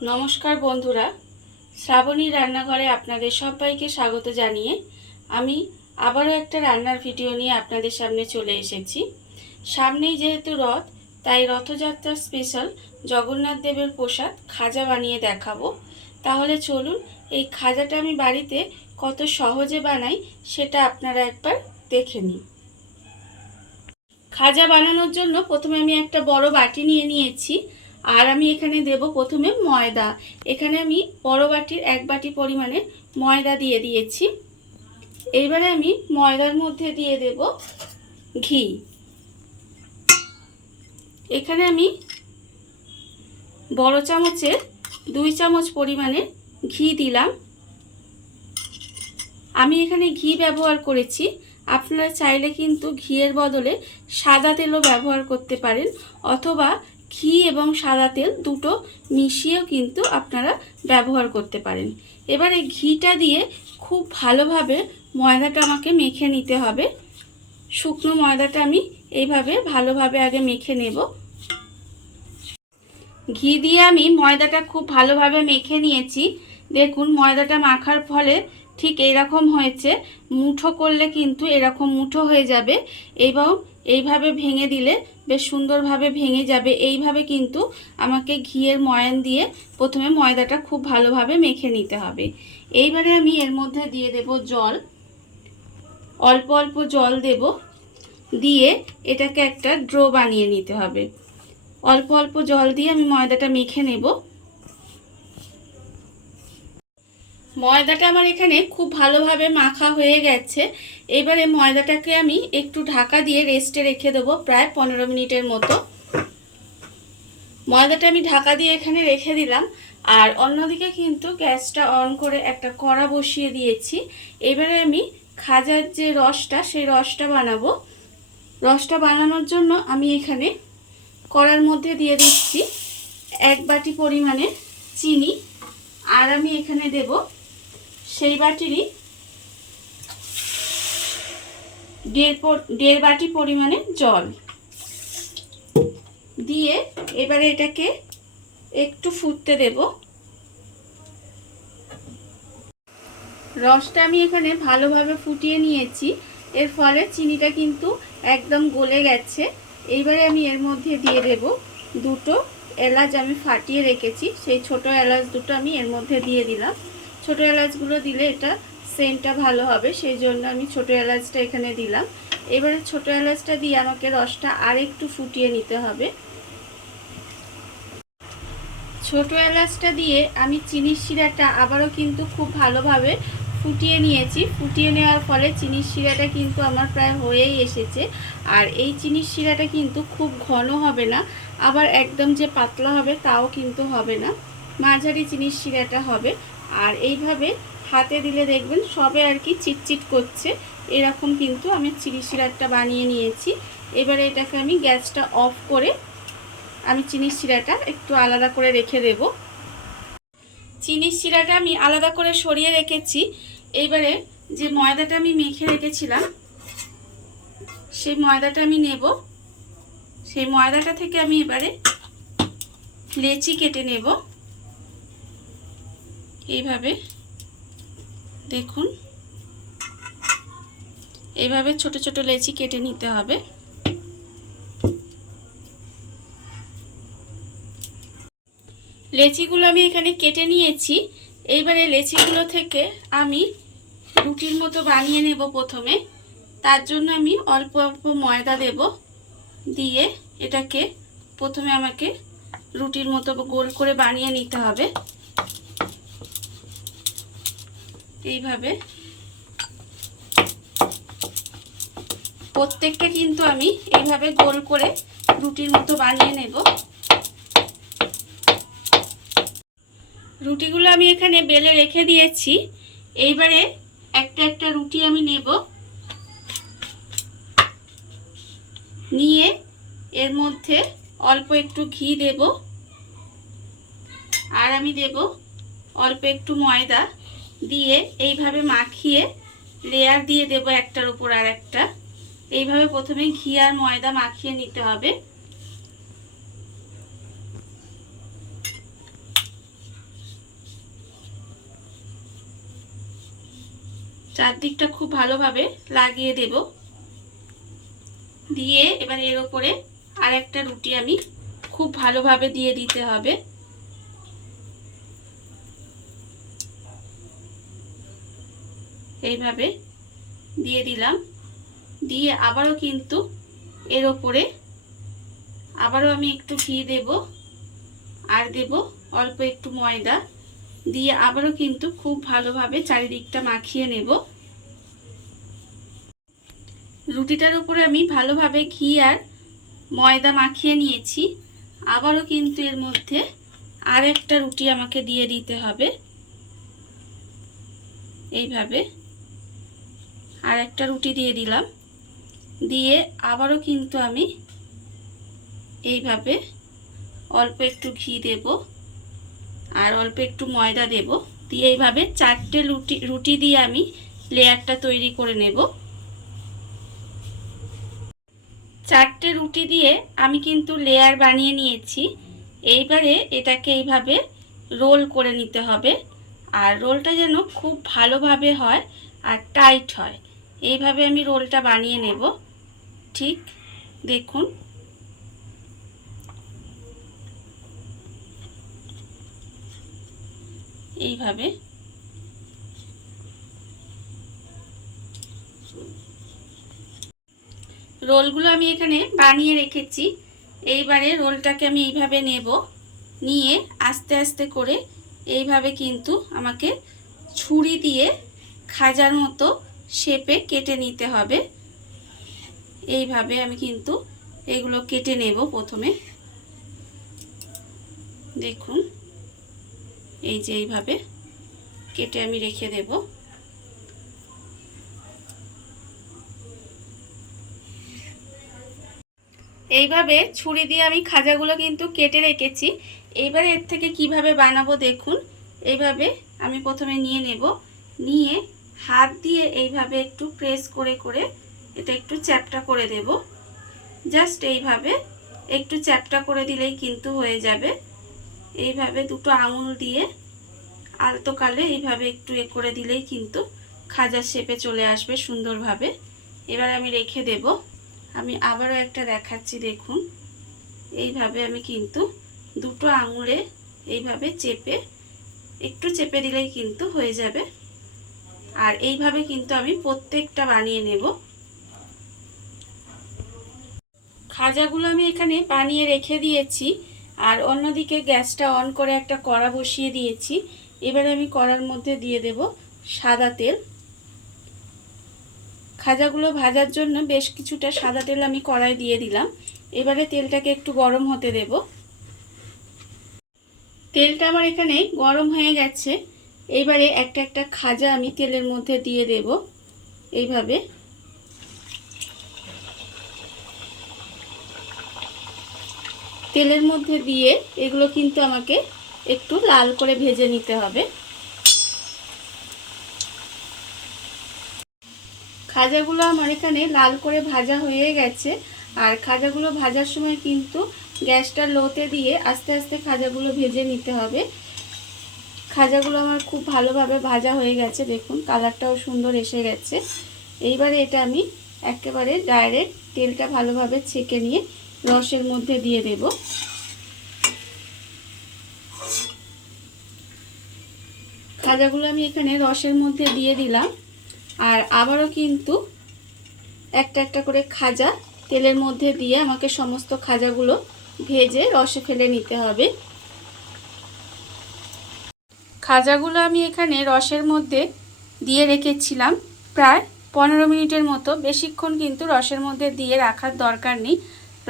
নমস্কার বন্ধুরা, শ্রাবণী রান্নাঘরে আপনাদের সবাইকে স্বাগত জানিয়ে আমি আবারও একটা রান্নার ভিডিও নিয়ে আপনাদের সামনে চলে এসেছি। সামনেই যেহেতু রথ, তাই রথযাত্রা স্পেশাল জগন্নাথ দেবের প্রসাদ খাজা বানিয়ে দেখাবো। তাহলে চলুন এই খাজাটা আমি বাড়িতে কত সহজে বানাই সেটা আপনারা একবার দেখে নিন। খাজা বানানোর জন্য প্রথমে আমি একটা বড় বাটি নিয়ে নিয়েছি, আর আমি এখানে দেব প্রথমে ময়দা। এখানে আমি বড় বাটির 1 বাটি পরিমাণে ময়দা দিয়ে দিয়েছি। এইবারে আমি ময়দার মধ্যে দিয়ে দেব ঘি। এখানে আমি বড় চামচের 2 চামচ পরিমাণে ঘি দিলাম। আমি এখানে ঘি ব্যবহার করেছি, আপনারা চাইলে কিন্তু ঘিয়ের বদলে সাদা তেলও ব্যবহার করতে পারেন, অথবা ঘি এবং সাদা তেল দুটো মিশিয়েও কিন্তু আপনারা ব্যবহার করতে পারেন। এবারে ঘিটা দিয়ে খুব ভালোভাবে ময়দাটা আমাকে মেখে নিতে হবে। শুকনো ময়দাটা আমি এইভাবে ভালোভাবে আগে মেখে নেব। ঘি দিয়ে আমি ময়দাটা খুব ভালোভাবে মেখে নিয়েছি। দেখুন ময়দাটা মাখার ফলে ঠিক এরকম হয়েছে। মুঠো করলে কিন্তু এরকম মুঠো হয়ে যাবে, এবং এইভাবে ভেঙে দিলে বেশ সুন্দরভাবে ভেঙে যাবে। এইভাবে কিন্তু আমাকে ঘিয়ের ময়ান দিয়ে প্রথমে ময়দাটা খুব ভালোভাবে মেখে নিতে হবে। এইবারে আমি এর মধ্যে দিয়ে দেব জল, অল্প অল্প জল দেব, দিয়ে এটাকে একটা ড্রো বানিয়ে নিতে হবে। অল্প অল্প জল দিয়ে আমি ময়দাটা মেখে নেব। ময়দাটা আমার এখানে খুব ভালোভাবে মাখা হয়ে গেছে। এবারে ময়দাটাকে আমি একটু ঢাকা দিয়ে রেস্টে রেখে দেবো প্রায় 15 মিনিটের মতো। ময়দাটা আমি ঢাকা দিয়ে এখানে রেখে দিলাম, আর অন্যদিকে কিন্তু গ্যাসটা অন করে একটা কড়া বসিয়ে দিয়েছি। এবারে আমি খাজার যে রসটা, সেই রসটা বানাবো। রসটা বানানোর জন্য আমি এখানে কড়ার মধ্যে দিয়ে দিচ্ছি 1 বাটি পরিমাণে চিনি, আর আমি এখানে দেব সেই বাটিরই 1.5 বাটি পরিমাণে জল দিয়ে এবারে এটাকে একটু ফুটতে দেব। রসটা আমি এখানে ভালোভাবে ফুটিয়ে নিয়েছি, এর ফলে চিনিটা কিন্তু একদম গলে গেছে। এইবারে আমি এর মধ্যে দিয়ে দেব 2টো এলাচ আমি ফাটিয়ে রেখেছি, সেই ছোট এলাচ দুটো আমি এর মধ্যে দিয়ে দিলাম। ছোট এলাচগুলো দিলে এটা সেন্টটা ভালো হবে, সেই জন্য আমি ছোট এলাচটা এখানে দিলাম। এবারে ছোট এলাচটা দিয়ে আমাকে রসটা আর একটু ফুটিয়ে নিতে হবে। ছোট এলাচটা দিয়ে আমি চিনির শিরাটা আবারও কিন্তু খুব ভালোভাবে ফুটিয়ে নিয়েছি। ফুটিয়ে নেওয়ার ফলে চিনির শিরাটা কিন্তু আমার প্রায় হয়েই এসেছে। আর এই চিনির শিরাটা কিন্তু খুব ঘন হবে না, আবার একদম যে পাতলা হবে তাও কিন্তু হবে না, মাঝারি চিনির শিরাটা হবে। আর এইভাবে হাতে দিলে দেখবেন সবে আর কি চিটচিট করছে, এরকম কিন্তু আমি চিনির শিরাটা বানিয়ে নিয়েছি। এবারে এটাকে আমি গ্যাসটা অফ করে আমি চিনির শিরাটা একটু আলাদা করে রেখে দেব। চিনির শিরাটা আমি আলাদা করে সরিয়ে রেখেছি। এইবারে যে ময়দাটা আমি মেখে রেখেছিলাম, সেই ময়দাটা আমি নেব। সেই ময়দাটা থেকে আমি এবারে লেচি কেটে নেব। এইভাবে দেখুন, এইভাবে ছোট ছোট লেচি কেটে নিতে হবে। লেচিগুলো আমি এখানে কেটে নিয়েছি। এইবারে লেচিগুলো থেকে আমি রুটির মতো বানিয়ে নেব। প্রথমে তার জন্য আমি অল্প অল্প ময়দা দেব, দিয়ে এটাকে প্রথমে আমাকে রুটির মতো গোল করে বানিয়ে নিতে হবে। এইভাবে প্রত্যেকটা কিন্তু আমি এইভাবে গোল করে রুটির মতো বানিয়ে নেব। রুটিগুলো আমি এখানে বেলে রেখে দিয়েছি। এইবারে একটা একটা রুটি আমি নেব, নিয়ে এর মধ্যে অল্প একটু ঘি দেব, আর আমি দেব অল্প একটু ময়দা, দিয়ে এইভাবে মাখিয়ে লেয়ার দিয়ে দেব একটার উপর আর একটা। এইভাবে প্রথমে ঘি আর ময়দা মাখিয়ে নিতে হবে। চারদিকটা খুব ভালোভাবে লাগিয়ে দেব। দিয়ে এবার এর উপরে আরেকটা রুটি আমি খুব ভালোভাবে দিয়ে দিতে হবে। এইভাবে দিয়ে দিলাম। দিয়ে আবারও কিন্তু এর উপরে আবারও আমি একটু ঘি দেব আর দেব অল্প একটু ময়দা। দিয়ে আবারও কিন্তু খুব ভালোভাবে চারিদিকটা মাখিয়ে নেব। রুটিটার উপরে আমি ভালোভাবে ঘি আর ময়দা মাখিয়ে নিয়েছি। আবারও কিন্তু এর মধ্যে আর একটা রুটি আমাকে দিয়ে দিতে হবে। এইভাবে আর একটা রুটি দিয়ে দিলাম। দিয়ে আবারও কিন্তু আমি এইভাবে অল্প একটু ঘি দেব আর অল্প একটু ময়দা দেব। দিয়ে এইভাবে চারটে রুটি দিয়ে আমি লেয়ারটা তৈরি করে নেব। চারটে রুটি দিয়ে আমি কিন্তু লেয়ার বানিয়ে নিয়েছি। এইবারে এটাকে এইভাবে রোল করে নিতে হবে। আর রোলটা যেন খুব ভালোভাবে হয় আর টাইট হয়, এইভাবে আমি রোলটা বানিয়ে নেব। ঠিক দেখুন, এইভাবে রোলগুলো আমি এখানে বানিয়ে রেখেছি। এইবারে রোলটাকে আমি এইভাবে নেব। নিয়ে আস্তে আস্তে করে এইভাবে কিন্তু আমাকে ছুরি দিয়ে খাজার মতো শেপে কেটে নিতে হবে। এইভাবে আমি কিন্তু এগুলো কেটে নেব। প্রথমে দেখুন, এই যে এইভাবে কেটে আমি রেখে দেব। এইভাবে ছুরি দিয়ে আমি খাজাগুলো কিন্তু কেটে রেখেছি। এইবারে এর থেকে কিভাবে বানাবো দেখুন। এইভাবে আমি প্রথমে নিয়ে নেব। নিয়ে হাত দিয়ে এইভাবে একটু প্রেস করে করে এটা একটু চ্যাপটা করে দেব। জাস্ট এইভাবে একটু চ্যাপটা করে দিলেই কিন্তু হয়ে যাবে। এইভাবে দুটো আঙুল দিয়ে আলতো কালে এইভাবে একটু করে দিলেই কিন্তু খাজার শেপে চলে আসবে সুন্দরভাবে। এবার আমি রেখে দেব। আমি আবারও একটা দেখাচ্ছি দেখুন। এইভাবে আমি কিন্তু দুটো আঙুলে এইভাবে একটু চেপে দিলেই কিন্তু হয়ে যাবে। আর এইভাবে কিন্তু আমি প্রত্যেকটা বানিয়ে নেব। খাজাগুলো আমি এখানে বানিয়ে রেখে দিয়েছি। আর অন্যদিকে গ্যাসটা অন করে একটা কড়া বসিয়ে দিয়েছি। এবারে আমি কড়ার মধ্যে দিয়ে দেব সাদা তেল। খাজাগুলো ভাজার জন্য বেশ কিছুটা সাদা তেল আমি কড়াই দিয়ে দিলাম। এবারে তেলটাকে একটু গরম হতে দেব। তেলটা আমার এখানে গরম হয়ে গেছে। এইবারে একটা একটা খাজা আমি তেলের মধ্যে দিয়ে দেব। এইভাবে তেলের মধ্যে দিয়ে এগুলো কিন্তু আমাকে একটু লাল করে ভেজে নিতে হবে। খাজাগুলো আমার এখানে লাল করে ভাজা হয়ে গেছে। আর খাজাগুলো ভাজার সময় কিন্তু গ্যাসটা লোতে দিয়ে আস্তে আস্তে খাজাগুলো ভেজে নিতে হবে। খাজাগুলো আমার খুব ভালোভাবে ভাজা হয়ে গেছে। দেখুন কালারটাও সুন্দর এসে গেছে। এইবারে এটা আমি একেবারে ডাইরেক্ট তেলটা ভালোভাবে ছেঁকে নিয়ে রসের মধ্যে দিয়ে দেব। খাজাগুলো আমি এখানে রসের মধ্যে দিয়ে দিলাম। আর আবারও কিন্তু একটা একটা করে খাজা তেলের মধ্যে দিয়ে আমাকে সমস্ত খাজাগুলো ভেজে রসে ফেলে নিতে হবে। খাজাগুলো আমি এখানে রসের মধ্যে দিয়ে রেখেছিলাম প্রায় 15 মিনিটের মতো। বেশিক্ষণ কিন্তু রসের মধ্যে দিয়ে রাখার দরকার নেই।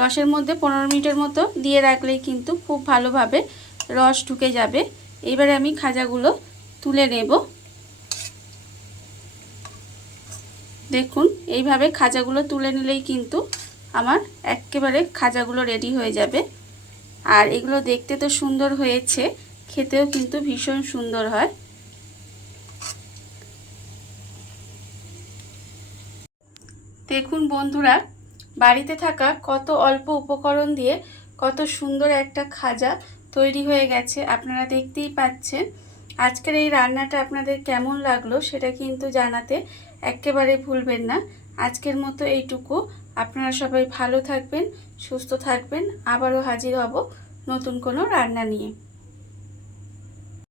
রসের মধ্যে 15 মিনিটের মতো দিয়ে রাখলেই কিন্তু খুব ভালোভাবে রস ঢুকে যাবে। এবারে আমি খাজাগুলো তুলে নেব। দেখুন এইভাবে খাজাগুলো তুলে নিলেই কিন্তু আমার একেবারে খাজাগুলো রেডি হয়ে যাবে। আর এগুলো দেখতে তো সুন্দর হয়েছে, খেতেও কিন্তু ভীষণ সুন্দর হয়। দেখুন বন্ধুরা, বাড়িতে থাকা কত অল্প উপকরণ দিয়ে কত সুন্দর একটা খাজা তৈরি হয়ে গেছে, আপনারা দেখতেই পাচ্ছেন। আজকের এই রান্নাটা আপনাদের কেমন লাগলো সেটা কিন্তু জানাতে একেবারে ভুলবেন না। আজকের মতো এইটুকু। আপনারা সবাই ভালো থাকবেন, সুস্থ থাকবেন। আবারও হাজির হব নতুন কোনো রান্না নিয়ে।